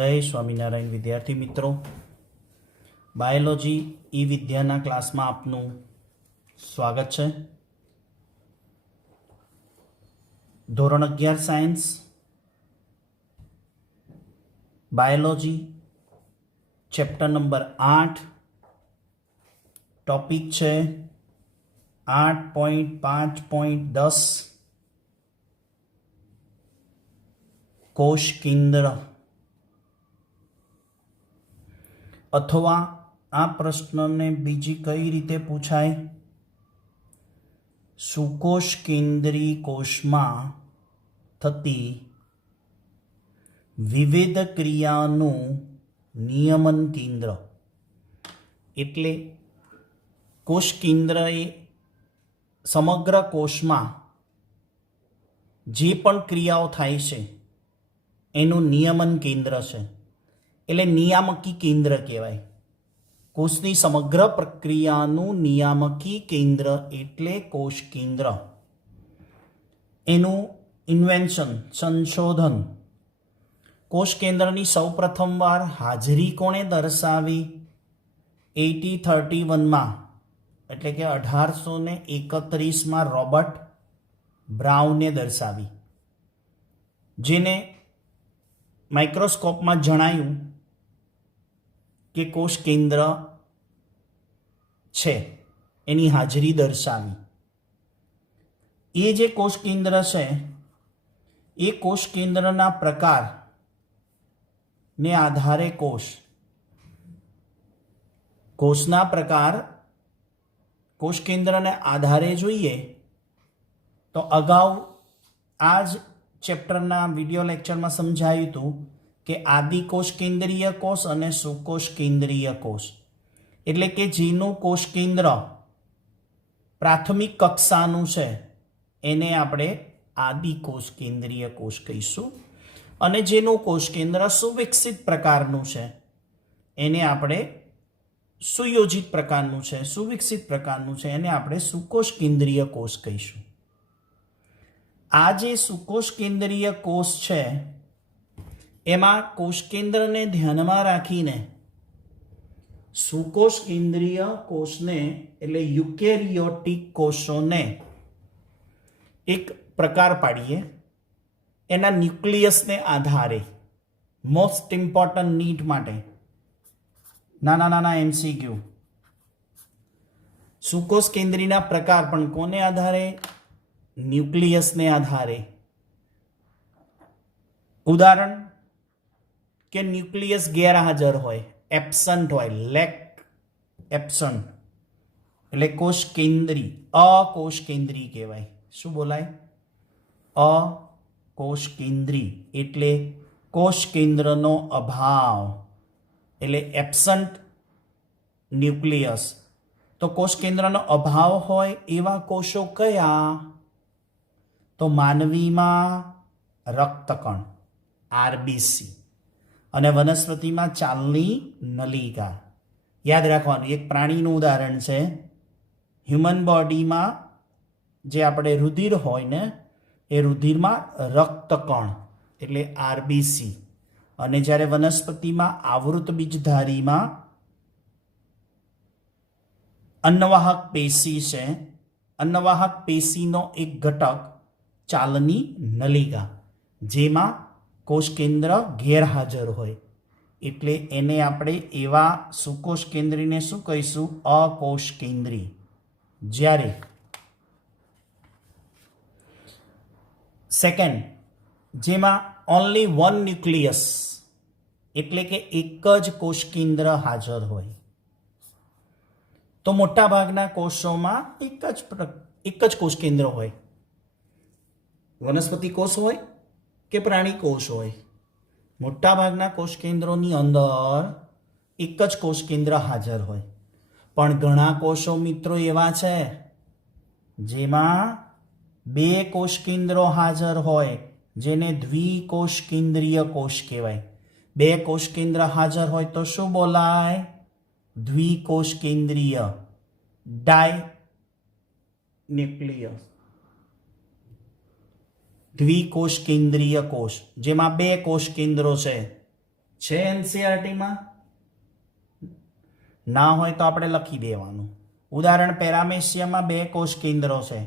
जय स्वामीनारायण विद्यार्थी मित्रों, बायोलॉजी ई विद्याना क्लास में आपनु स्वागत है। धोरण 11 science biology chapter number 8 topic है 8.5.10 कोश केंद्र अथवा आ प्रश्न ने बीजी कई रीते पूछाय। सुकोश केंद्री कोश में थती विविध क्रियानु नियमन केंद्र एटले कोश केंद्र ए समग्र कोश में जे पण क्रियाओ थाय छे एनु नियमन केंद्र छे એટલે નિયામકી કેન્દ્ર કહેવાય। કોષની સમગ્ર પ્રક્રિયાનું નિયામકી કેન્દ્ર એટલે કોષ કેન્દ્ર। એનું ઇન્વેન્શન સંશોધન કોષ કેન્દ્રની સૌપ્રથમ વાર હાજરી કોણે દર્શાવી? 1831 એટલે કે 1831 રોબર્ટ બ્રાઉને દર્શાવી, જેને માઇક્રોસ્કોપમાં જણાયું કે કોષ કેન્દ્ર છે, એની હાજરી દર્શાવી। એ જે કોષ કેન્દ્ર છે એ કોષ કેન્દ્રના પ્રકારને આધારે કોષના પ્રકાર કોષ કેન્દ્રને આધારે જોઈએ તો અગાઉ આ જ ચેપ્ટરના વિડિયો લેક્ચરમાં સમજાયું હતું કે આદિકોષ કેન્દ્રીય કોષ અને સુકોષ કેન્દ્રીય કોષ એટલે કે જેનું કોષ કેન્દ્ર પ્રાથમિક કક્ષાનું છે એને આપણે આદિકોષ કેન્દ્રીય કોષ કહીશું, અને જેનું કોષ કેન્દ્ર સુવિકસિત પ્રકારનું છે એને આપણે સુયોજિત પ્રકારનું છે, સુવિકસિત પ્રકારનું છે એને આપણે સુકોષ કેન્દ્રીય કોષ કહીશું। આ જે સુકોષ કેન્દ્રીય કોષ છે એમાં કોષ કેન્દ્રને ધ્યાનમાં રાખીને સુકોષ કેન્દ્રીય કોષને એટલે યુકેરિયોટિક કોષોને એક પ્રકાર પાડીએ એના ન્યુક્લિયસને આધારે। મોસ્ટ ઇમ્પોર્ટન્ટ નીટ માટે નાના એમસીક્યુ। સુકોષ કેન્દ્રીના પ્રકાર પણ કોને આધારે? ન્યુક્લિયસને આધારે। ઉદાહરણ કે ન્યુક્લિયસ ગેરહાજર હોય, એબ્સન્ટ હોય, લેક એબ્સન્ટ એટલે કોષ કેન્દ્રી અકોષ કેન્દ્રી કહેવાય। શું બોલાય? અકોષ કેન્દ્રી એટલે કોષ કેન્દ્રનો અભાવ એટલે એબ્સન્ટ ન્યુક્લિયસ। તો કોષ કેન્દ્રનો અભાવ હોય એવા કોષો કયા? તો માનવીમાં રક્તકણ આરબીસી અને વનસ્પતિમાં ચાલની નલિકા। યાદ રાખવાનું, એક પ્રાણીનું ઉદાહરણ છે હ્યુમન બોડીમાં જે આપણે રુધિર હોય ને એ રુધિરમાં રક્તકણ એટલે આરબીસી, અને જ્યારે વનસ્પતિમાં આવૃત બીજધારીમાં અન્નવાહક પેશી છે, અન્નવાહક પેશીનો એક ઘટક ચાલની નલિકા, જેમાં કોષ કેન્દ્ર ગેરહાજર હોય એટલે એને આપણે એવા સુકોષ કેન્દ્રીને શું કહીશું? અકોષ કેન્દ્રી। જ્યારે સેકન્ડ જેમાં ઓનલી વન ન્યુક્લિયસ એટલે કે એક જ કોષ કેન્દ્ર હાજર હોય, તો મોટા ભાગના કોષોમાં એક જ કોષ કેન્દ્ર હોય। વનસ્પતિ કોષ હોય કે પ્રાણી કોષ હોય, મોટા ભાગના કોષ કેન્દ્રોની અંદર એક જ કોષ કેન્દ્ર હાજર હોય। પણ ઘણા કોષો મિત્રો એવા છે જેમાં બે કોષ કેન્દ્રો હાજર હોય, જેને દ્વિકોષ કેન્દ્રીય કોષ કહેવાય। બે કોષ કેન્દ્ર હાજર હોય તો શું બોલાય? દ્વિકોષ કેન્દ્રીય ડાય ન્યુક્લિયસ। દ્વિકોષ કેન્દ્રીય કોષ જેમાં બે કોષ કેન્દ્રો છે છે એનસીઈઆરટીમાં? ના હોય તો આપણે લખી દેવાનું. ઉદાહરણ, પેરામેશિયામાં 2 કોષ કેન્દ્રો છે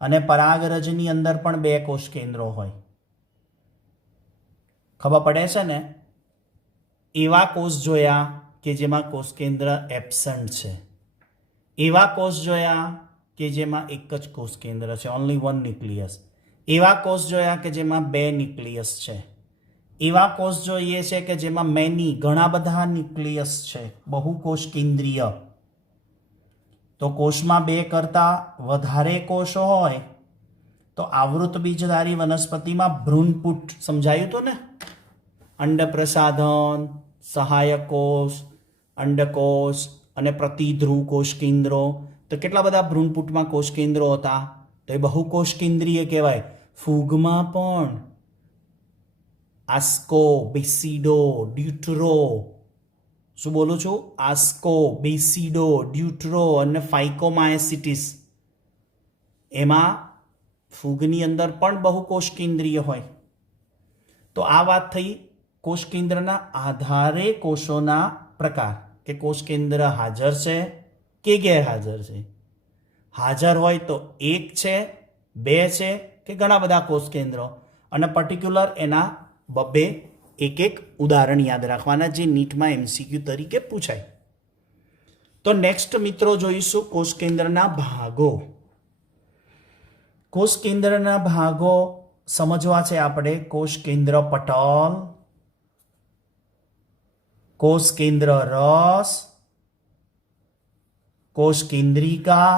અને પરાગરજની અંદર પણ 2 કોષ કેન્દ્રો હોય. ખબર પડે છે ને? એવા કોષ જોયા કે જેમાં કોષ કેન્દ્ર એબસન્ટ છે, એવા કોષ જોયા કે જેમાં એક જ કોષ કેન્દ્ર છે, ઓનલી 1 ન્યુક્લિયસ. એવા કોષ જોયા કે જેમાં 2 ન્યુક્લિયસ છે. એવા કોષ જોઈએ છે કે જેમાં ઘણા બધા ન્યુક્લિયસ છે, બહુકોષ કેન્દ્રીય. તો કોષમાં 2 કરતાં વધારે કોષો હોય તો આવૃત બીજધારી વનસ્પતિમાં ભ્રૂણપુટ સમજાયું હતું ને? અંડપ્રસાધન, સહાયક કોષ, અંડકોષ અને પ્રતિધ્રુવ કોષ કેન્દ્રો. તો કેટલા બધા ભ્રૂણપુટમાં કોષ કેન્દ્રો હતા? તો એ બહુકોષ કેન્દ્રીય કહેવાય. ફૂગમાં પણ આસ્કો, બેસિડો, ડ્યુટરો. શું બોલું છું? આસ્કો, બેસિડો, ડ્યુટરો અને ફાઇકોમાયસિટિસ. એમાં ફૂગની અંદર પણ બહુકોષ કેન્દ્રીય હોય. તો આ વાત થઈ કોષ કેન્દ્રના આધારે કોષોના પ્રકાર, કે કોષ કેન્દ્ર હાજર છે કે ગેરહાજર છે. હાજર હોય તો 1 છે, 2 છે કે ઘણા બધા કોષ કેન્દ્રો, અને પર્ટિક્યુલર એના 2 એક ઉદાહરણ યાદ રાખવાના જે નીટમાં એમસીક્યુ તરીકે પૂછાય. તો નેક્સ્ટ મિત્રો જોઈશું કોષ કેન્દ્રના ભાગો. કોષ કેન્દ્રના ભાગો સમજવા છે આપણે. કોષ કેન્દ્ર પટલ, કોષ કેન્દ્ર રસ, કોષ કેન્દ્રિકા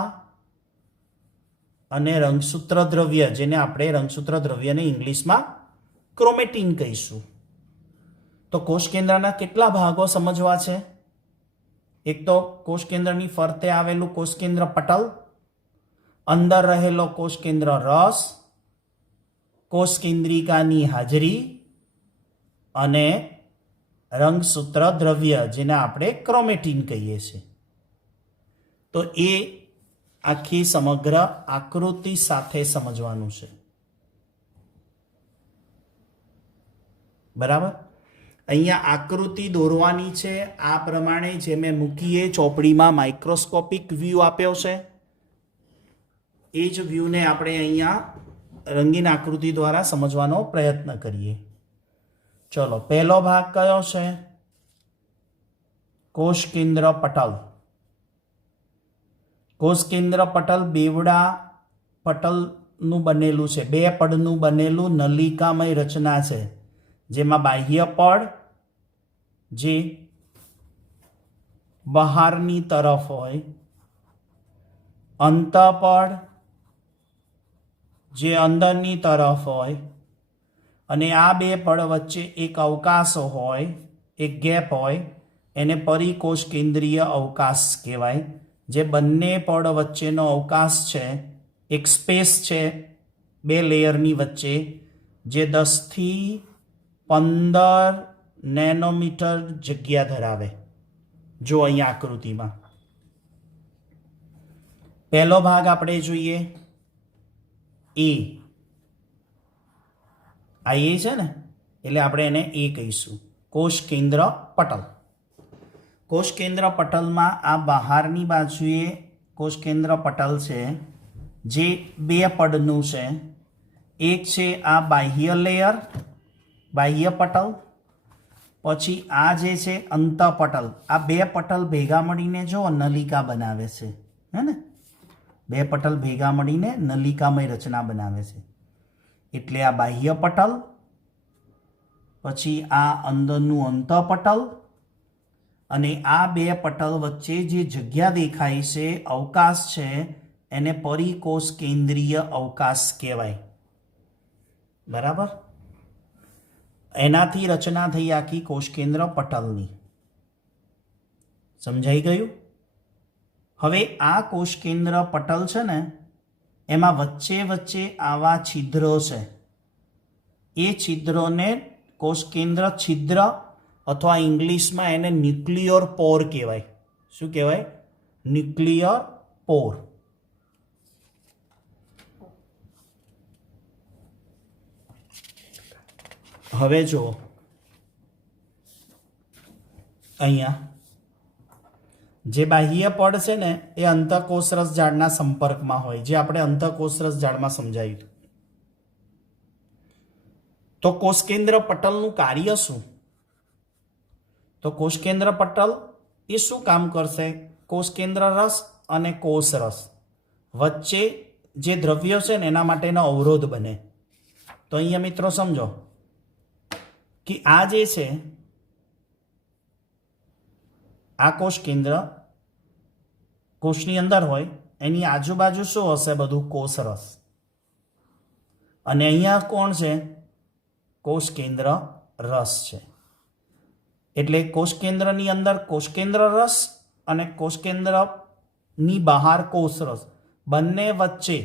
અને રંગસૂત્ર દ્રવ્ય, જેને આપણે રંગસૂત્ર દ્રવ્યને ઇંગ્લિશમાં ક્રોમેટીન કહીશું. તો કોષ કેન્દ્રના કેટલા ભાગો સમજવા છે? એક તો કોષ કેન્દ્રની ફરતે આવેલું કોષ કેન્દ્ર પટલ, અંદર રહેલો કોષ કેન્દ્ર રસ, કોષ કેન્દ્રિકાની હાજરી અને રંગસૂત્ર દ્રવ્ય, જેને આપણે ક્રોમેટીન કહીએ છીએ. તો એ આખી સમગ્ર આકૃતિ સાથે સમજવાનું છે. બરાબર? અહીંયા આકૃતિ દોરવાની છે આ પ્રમાણે જે મેં મૂકીએ ચોપડીમાં માઇક્રોસ્કોપિક વ્યૂ આપ્યો છે, એ જ વ્યૂને આપણે અહીંયા રંગીન આકૃતિ દ્વારા સમજવાનો પ્રયત્ન કરીએ. ચલો, પહેલો ભાગ કયો છે? કોષ કેન્દ્ર પટલ. કોષ કેન્દ્ર પટલ બેવડા પટલનું બનેલું છે, 2 પડનું બનેલું નલિકામય રચના છે, જેમાં બાહ્ય પડ જે બહારની તરફ હોય, અંતઃપડ જે અંદરની તરફ હોય, અને આ 2 પડ વચ્ચે એક અવકાશ હોય, એક ગેપ હોય, એને પરિકોષ કેન્દ્રીય અવકાશ કહેવાય. જે બંને પડ વચ્ચેનો અવકાશ છે, એક સ્પેસ છે 2 લેયરની વચ્ચે, જે 10 થી 15 નેનોમીટર જગ્યા ધરાવે. જો અહીંયા આકૃતિમાં પહેલો ભાગ આપણે જોઈએ, એ. આ એ છે ને, એટલે આપણે એને એ કહીશું. કોષ કેન્દ્ર પટલ. કોષ કેન્દ્ર પટલમાં આ બહારની બાજુએ કોષ કેન્દ્ર પટલ છે, જે 2 પડનું છે. એક છે આ બાહ્ય લેયર, બાહ્ય પટલ, પછી આ જે છે અંતઃપટલ. આ 2 પટલ ભેગા મળીને જો નલિકા બનાવે છે, હે ને? 2 પટલ ભેગા મળીને નલિકામય રચના બનાવે છે. એટલે આ બાહ્ય પટલ, પછી આ અંદરનું અંતઃપટલ, અને આ 2 પટલ વચ્ચે જે જગ્યા દેખાય છે, અવકાશ છે, એને પરિકોષ કેન્દ્રીય અવકાશ કહેવાય. બરાબર? એનાથી રચના થઈ આખી કોષ કેન્દ્ર પટલની. સમજાઈ ગયું? હવે આ કોષ કેન્દ્ર પટલ છે ને, એમાં વચ્ચે વચ્ચે આવા છિદ્રો છે. એ છિદ્રોને કોષ કેન્દ્ર છિદ્ર અથવા ઇંગ્લિશમાં એને ન્યુક્લિયર પોર કહેવાય. શું કહેવાય? ન્યુક્લિયર પોર. હવે જુઓ, અહીંયા જે બાહ્ય પડ છે ને એ અંતઃકોષરસ જાળના સંપર્કમાં હોય, જે આપણે અંતઃકોષરસ જાળમાં સમજાયું. તો કોષકેન્દ્ર પટલનું કાર્ય શું? તો કોષકેન્દ્ર પટલ એ શું કામ કરશે? કોષકેન્દ્ર રસ અને કોષરસ વચ્ચે જે દ્રવ્ય છે ને એના માટેનો અવરોધ બને. તો અહીંયા મિત્રો સમજો કે આ જે છે આ કોષકેન્દ્ર કોષની અંદર હોય, એની આજુબાજુ શું હશે? બધું કોષરસ. અને અહીંયા કોણ છે? કોષકેન્દ્ર રસ છે. એટલે કોષકેન્દ્રની અંદર કોષકેન્દ્ર રસ અને કોષકેન્દ્રની બહાર કોષરસ બંને વચ્ચે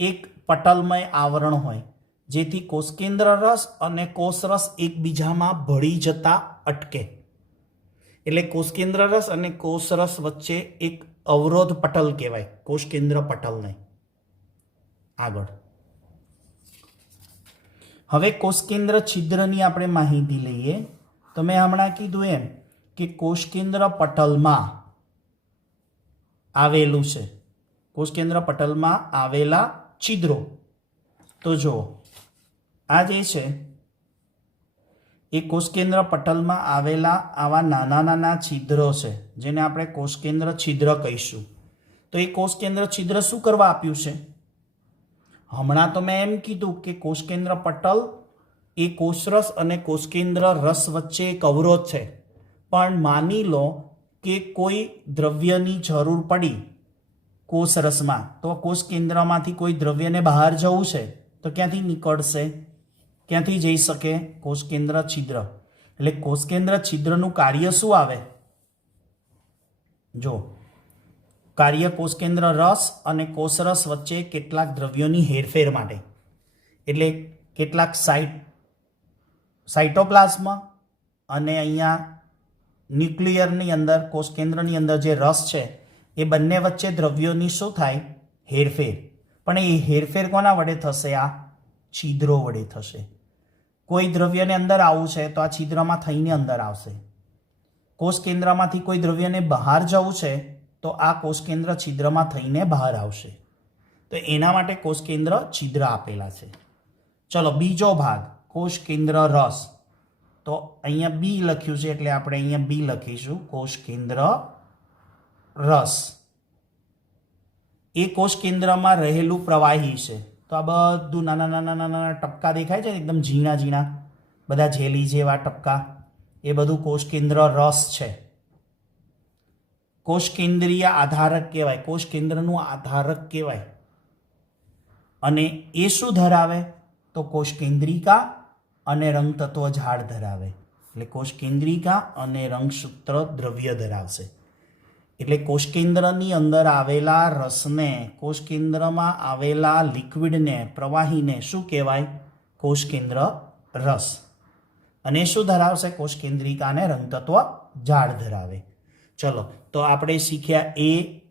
એક પટલમય આવરણ હોય, જેથી કોષકેન્દ્ર રસ અને કોષરસ એકબીજામાં ભળી જતા અટકે. એટલે કોષકેન્દ્ર રસ અને કોષરસ વચ્ચે એક અવરોધ પટલ કહેવાય, કોષકેન્દ્ર પટલને. આગળ હવે કોષકેન્દ્ર છિદ્રની આપણે માહિતી લઈએ. તો મેં હમણાં કીધું એમ કે કોષકેન્દ્ર પટલમાં આવેલું છે, કોષકેન્દ્ર પટલમાં આવેલા છિદ્રો. તો જુઓ આ જે છે એ કોષકેન્દ્ર પટલમાં આવેલા આવા નાના નાના છિદ્રો છે, જેને આપણે કોષકેન્દ્ર છિદ્ર કહીશું. તો એ કોષકેન્દ્ર છિદ્ર શું કરવા આપ્યું છે? હમણાં તો મેં એમ કીધું કે કોષકેન્દ્ર પટલ એ કોષરસ અને કોષકેન્દ્ર રસ વચ્ચે એક અવરોધ છે. પણ માની લો કે કોઈ દ્રવ્યની જરૂર પડી કોષરસમાં, તો કોષકેન્દ્રમાંથી કોઈ દ્રવ્યને બહાર જવું છે તો ક્યાંથી નીકળશે? ક્યાંથી જઈ શકે? કોષકેન્દ્ર છિદ્ર. એટલે કોષકેન્દ્ર છિદ્રનું કાર્ય શું આવે? જો કાર્ય કોષકેન્દ્ર રસ અને કોષરસ વચ્ચે કેટલાક દ્રવ્યોની હેરફેર માટે, એટલે કેટલાક સાઇટોપ્લાઝમ અને અહીંયા ન્યુક્લિયરની અંદર કોષકેન્દ્રની અંદર જે રસ છે એ બંને વચ્ચે દ્રવ્યોની શું થાય? હેરફેર. પણ એ હેરફેર કોના વડે થશે? આ છિદ્રો વડે થશે. કોઈ દ્રવ્યને અંદર આવવું છે તો આ છિદ્રમાં થઈને અંદર આવશે. કોષકેન્દ્રમાંથી કોઈ દ્રવ્યને બહાર જવું છે તો આ કોષકેન્દ્ર છિદ્રમાં થઈને બહાર આવશે. તો એના માટે કોષકેન્દ્ર છિદ્ર આપેલા છે. ચલો બીજો ભાગ કોષકેન્દ્ર રસ. તો અહીંયા બી લખ્યું છે એટલે આપણે અહીંયા બી લખીશું, કોષકેન્દ્ર રસ. એ કોષકેન્દ્રમાં રહેલું પ્રવાહી છે. તો આ બધું નાના નાના નાના ટપકા દેખાય છે ને, એકદમ ઝીણા ઝીણા બધા જેલી જેવા ટપકા, એ બધું કોષકેન્દ્ર રસ છે. કોષકેન્દ્રીય આધારક કહેવાય, કોષકેન્દ્રનું આધારક કહેવાય. અને એ શું ધરાવે? તો કોષકેન્દ્રિકા અને રંગતત્વ ઝાડ ધરાવે. એટલે કોષકેન્દ્રિકા અને રંગસૂત્ર દ્રવ્ય ધરાવશે. એટલે કોષકેન્દ્રની અંદર આવેલા રસને, કોષકેન્દ્રમાં આવેલા લિક્વિડને, પ્રવાહીને શું કહેવાય? કોષકેન્દ્ર રસ. અને શું ધરાવશે? કોષકેન્દ્રિકા અને રંગતત્વ ઝાડ ધરાવે. ચલો તો આપણે શીખ્યા એ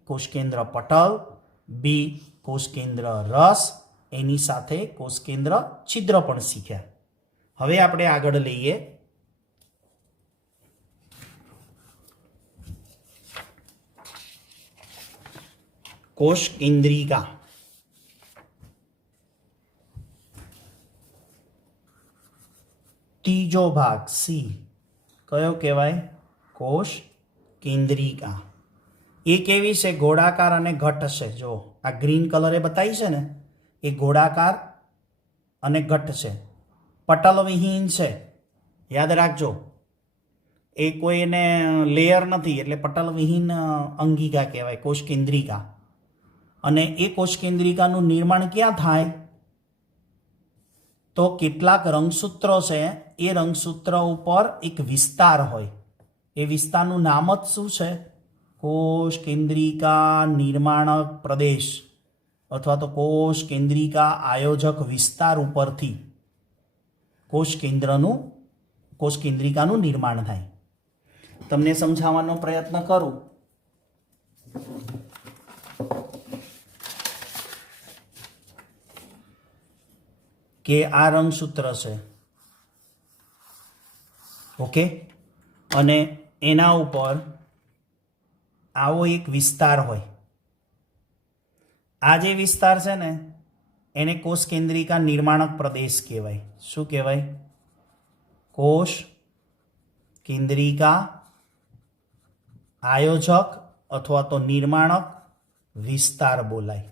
કોષકેન્દ્ર પટલ, બી કોષકેન્દ્ર રસ, એની સાથે કોષકેન્દ્ર છિદ્ર પણ શીખ્યા. હવે આપણે આગળ લઈએ કોષકેન્દ્રિકા. ત્રીજો ભાગ સી કયો કહેવાય? કોષકેન્દ્રિકા. એ કેવી છે? ગોળાકાર અને ઘટ છે. જો આ ગ્રીન કલરે બતાવી છે ને, એ ગોળાકાર અને ઘટ છે, પટલવિહીન છે. યાદ રાખજો, એ કોઈ એને લેયર નથી, એટલે પટલવિહીન અંગિકા કહેવાય, કોષકેન્દ્રિકા. અને એ કોષકેન્દ્રિકાનું નિર્માણ ક્યાં થાય? તો કેટલાક રંગસૂત્રો છે, એ રંગસૂત્ર ઉપર એક વિસ્તાર હોય, એ વિસ્તારનું નામ જ શું છે? કોષકેન્દ્રિકા નિર્માણક પ્રદેશ અથવા તો કોષકેન્દ્રિકા આયોજક વિસ્તાર ઉપરથી કોષકેન્દ્રિકાનું નિર્માણ થાય. તમને સમજાવવાનો પ્રયત્ન કરું. કે આ રંગસૂત્ર છે, ઓકે, અને એના ઉપર આવો એક વિસ્તાર હોય. આ જે વિસ્તાર છે ને એને કોષ કેન્દ્રિકા નિર્માણક પ્રદેશ કહેવાય. શું કહેવાય? કોષ કેન્દ્રિકા આયોજક અથવા તો નિર્માણક વિસ્તાર બોલાય.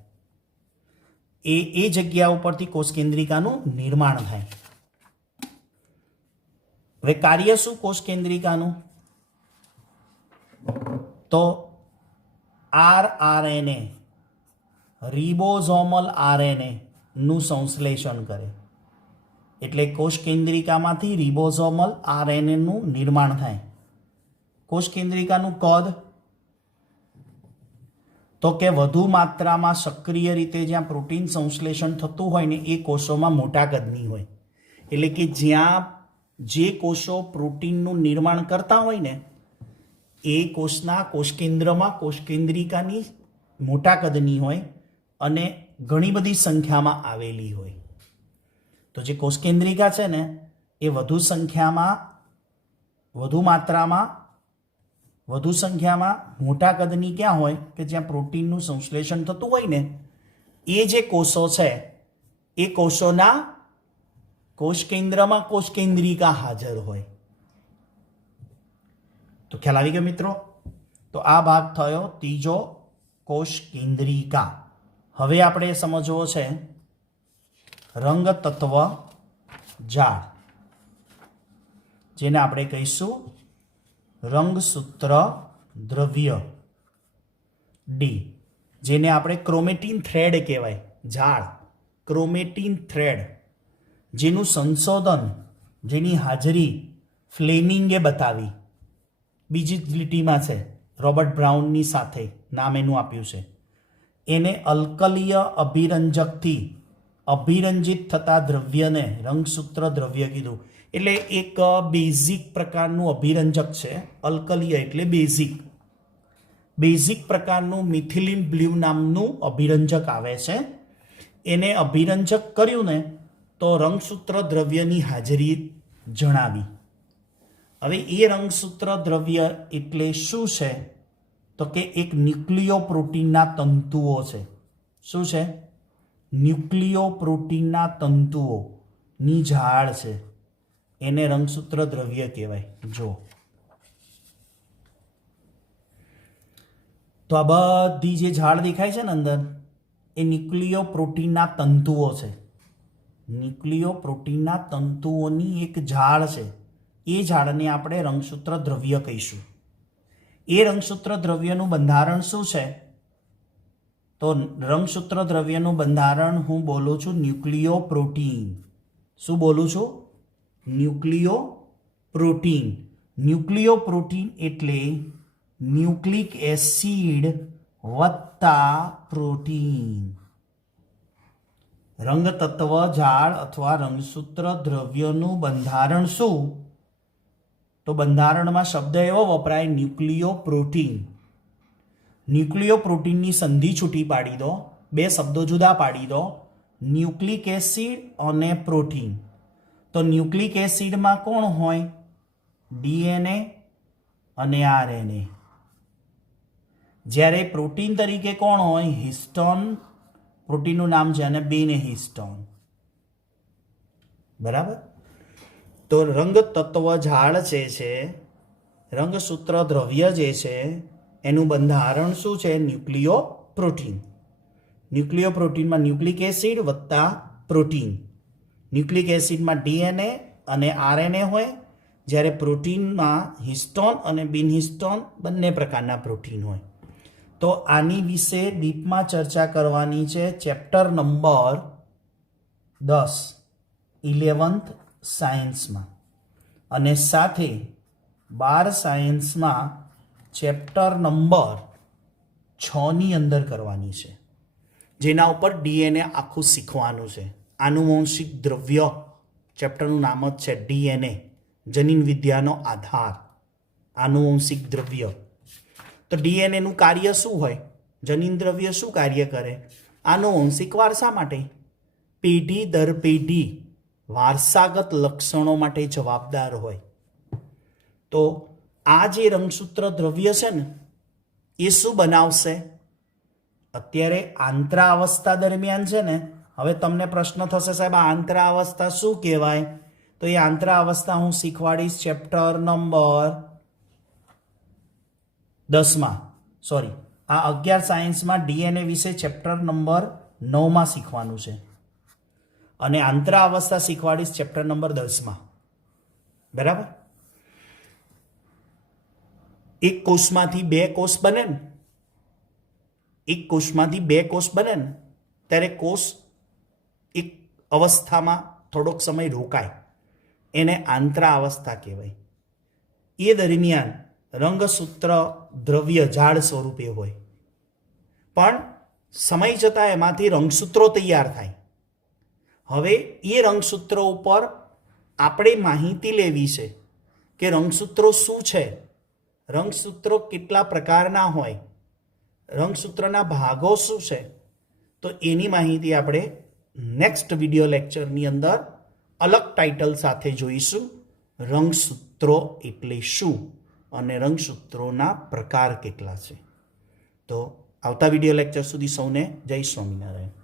એ જગ્યા ઉપરથી કોષ કેન્દ્રિકાનું નિર્માણ થાય. હવે કાર્ય શું કોષ કેન્દ્રિકાનું? તો આરઆરએનએ, રિબોઝોમલ આરએનએ નું સંશ્લેષણ કરે. એટલે કોષ કેન્દ્રિકામાંથી રિબોઝોમલ આરએનએ નું નિર્માણ થાય. કોષ કેન્દ્રિકાનું કદ તો કે વધુ માત્રામાં સક્રિય રીતે જ્યાં પ્રોટીન સંશ્લેષણ થતું હોય ને એ કોષોમાં મોટા કદની હોય. એટલે કે જ્યાં જે કોષો પ્રોટીનનું નિર્માણ કરતા હોય ને એ કોષના કોષ કેન્દ્રમાં કોષ કેન્દ્રિકાની મોટા કદની હોય અને ઘણી બધી સંખ્યામાં આવેલી હોય. તો જે કોષ કેન્દ્રિકા છે ને એ વધુ સંખ્યામાં મોટા કદની ક્યાં હોય કે જ્યાં પ્રોટીનનું સંશ્લેષણ થતું હોય ને એ જે કોષો છે એ કોષોના કોષ કેન્દ્રમાં કોષ કેન્દ્રિકા હાજર હોય. તો ખ્યાલ આવી ગયો મિત્રો? તો આ ભાગ થયો ત્રીજો, કોષ કેન્દ્રિકા. હવે આપણે સમજવો છે રંગ તત્વ જાળ, જેને આપણે કહીશું રંગસૂત્ર દ્રવ્ય ડી, જેને આપણે ક્રોમેટીન થ્રેડ કહેવાય. જાળ, ક્રોમેટીન થ્રેડ, જેનું સંશોધન, જેની હાજરી ફ્લેમિંગે બતાવી. બીજી જ લીટીમાં છે, રોબર્ટ બ્રાઉનની સાથે નામ એનું આપ્યું છે. એને અલ્કલીય અભિરંજકથી અભિરંજિત થતા દ્રવ્યને રંગસૂત્ર દ્રવ્ય કીધું. એટલે એક બેઝિક પ્રકારનું અભિરંજક છે. અલ્કલીય એટલે બેઝિક પ્રકારનું મિથિલિન બ્લુ નામનું અભિરંજક આવે છે. એને અભિરંજક કર્યું ને તો રંગસૂત્ર દ્રવ્યની હાજરી જણાવી. હવે એ રંગસૂત્ર દ્રવ્ય એટલે શું છે? તો કે એક ન્યુક્લિયો પ્રોટીનના તંતુઓ છે. શું છે? ન્યુક્લિયો પ્રોટીનના તંતુઓની ઝાડ છે. એને રંગસૂત્ર દ્રવ્ય કહેવાય. જો તો આ બધી જે ઝાડ દેખાય છે ને અંદર એ ન્યુક્લિયો પ્રોટીનના તંતુઓ છે. ન્યુક્લિયો પ્રોટીનના તંતુઓની એક ઝાડ છે. એ ઝાડને આપણે રંગસૂત્ર દ્રવ્ય કહીશું. એ રંગસૂત્ર દ્રવ્યનું બંધારણ શું છે? તો રંગસૂત્ર દ્રવ્યનું બંધારણ હું બોલું છું ન્યુક્લિયો પ્રોટીન. શું બોલું છું? Nucleo protein. ન્યુક્લિયો પ્રોટીન એટલે ન્યુક્લિક એસિડ વત્તા પ્રોટીન. રંગતત્વ ઝાડ અથવા રંગસૂત્ર દ્રવ્યનું બંધારણ શું? તો બંધારણમાં શબ્દ એવો વપરાય ન્યુક્લિયો પ્રોટીન. ન્યુક્લિયો પ્રોટીનની સંધિ છૂટી પાડી દો, બે શબ્દો જુદા પાડી દો, ન્યુક્લિક એસિડ અને પ્રોટીન. તો ન્યુક્લિક એસિડમાં કોણ હોય? ડીએનએ અને આરએનએ. જ્યારે પ્રોટીન તરીકે કોણ હોય? હિસ્ટોન. પ્રોટીનનું નામ છે અને બેને હિસ્ટોન. બરાબર? તો રંગ તત્વ ઝાડ જે છે, રંગસૂત્ર દ્રવ્ય જે છે એનું બંધારણ શું છે? Nucleoprotein. ન્યુક્લિયો પ્રોટીનમાં ન્યુક્લિક એસિડ વત્તા પ્રોટીન. ન્યુક્લિક એસિડમાં ડીએનએ અને આરએનએ હોય, જ્યારે પ્રોટીનમાં હિસ્ટોન અને બિનહિસ્ટોન બંને પ્રકારના પ્રોટીન હોય. તો આની વિશે ડીપમાં ચર્ચા કરવાની છે ચેપ્ટર નંબર 10 11th સાયન્સમાં, અને સાથે 12 સાયન્સમાં ચેપ્ટર નંબર 6ની અંદર કરવાની છે, જેના ઉપર ડીએનએ આખું શીખવાનું છે. આનુવંશિક દ્રવ્ય ચેપ્ટરનું નામ જ છે ડીએનએ, જનીન વિદ્યાનો આધાર. આનુવંશિક દ્રવ્ય. તો ડીએનએનું કાર્ય શું હોય? જનીન દ્રવ્ય શું કાર્ય કરે? આનુવંશિક વારસા માટે, પેઢી દર પેઢી વારસાગત લક્ષણો માટે જવાબદાર હોય. તો આ જે રંગસૂત્ર દ્રવ્ય છે ને એ શું બનાવશે? અત્યારે આંતરાવસ્થા દરમિયાન છે ને, હવે તમને પ્રશ્ન થશે સાહેબ આ આંતરાવસ્થા શું કહેવાય? તો એ આંતરાવસ્થા હું શીખવાડીશ ચેપ્ટર નંબર 10માં, સોરી આ 11 સાયન્સમાં ડીએનએ વિશે ચેપ્ટર નંબર 9માં શીખવાનું છે, અને આંતરાવસ્થા શીખવાડીશ ચેપ્ટર નંબર 10માં. બરાબર? એક કોષમાંથી બે કોષ બને ને, એક કોષમાંથી બે કોષ બને ને ત્યારે કોષ એક અવસ્થામાં થોડોક સમય રોકાય, એને આંતરાવસ્થા કહેવાય. એ દરમિયાન રંગસૂત્ર દ્રવ્ય ઝાડ સ્વરૂપે હોય, પણ સમય જતાં એમાંથી રંગસૂત્રો તૈયાર થાય. હવે એ રંગસૂત્રો ઉપર આપણે માહિતી લેવી છે કે રંગસૂત્રો શું છે, રંગસૂત્રો કેટલા પ્રકારના હોય, રંગસૂત્રના ભાગો શું છે. તો એની માહિતી આપણે નેક્સ્ટ વિડીયો લેક્ચરની અંદર અલગ ટાઇટલ સાથે જોઈશું. રંગસૂત્રો એટલે શું અને રંગસૂત્રોના પ્રકાર કેટલા છે. તો આવતા વિડીયો લેક્ચર સુધી સૌને જય સ્વામિનારાયણ.